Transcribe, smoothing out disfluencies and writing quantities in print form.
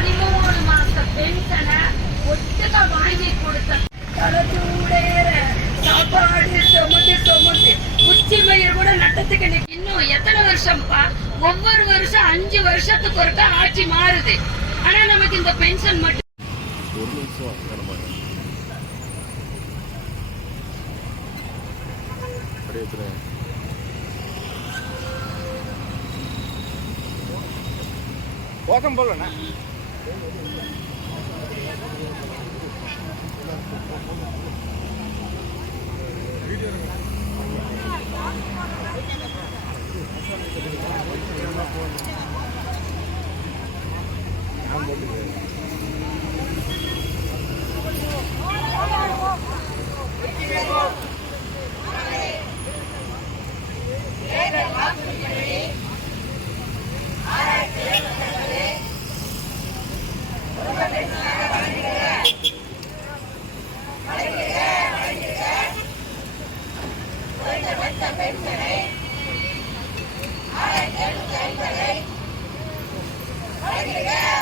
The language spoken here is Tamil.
13 மாச பென்ஷனை ஒட்டுக்கா வாங்கி கொடுத்த சாப்பாடு சுமந்து உச்சி மயிர் கூட நட்டத்துக்கு இன்னும் எத்தனை வருஷம்ப்பா? ஒவ்வொரு வருஷம் 5 வருஷத்துக்கு ஒருக்கா ஆட்சி மாறுது. ஆனா நமக்கு இந்த பென்ஷன் மட்டும் போதும் போலண்ணா. பென்ஷனை 1750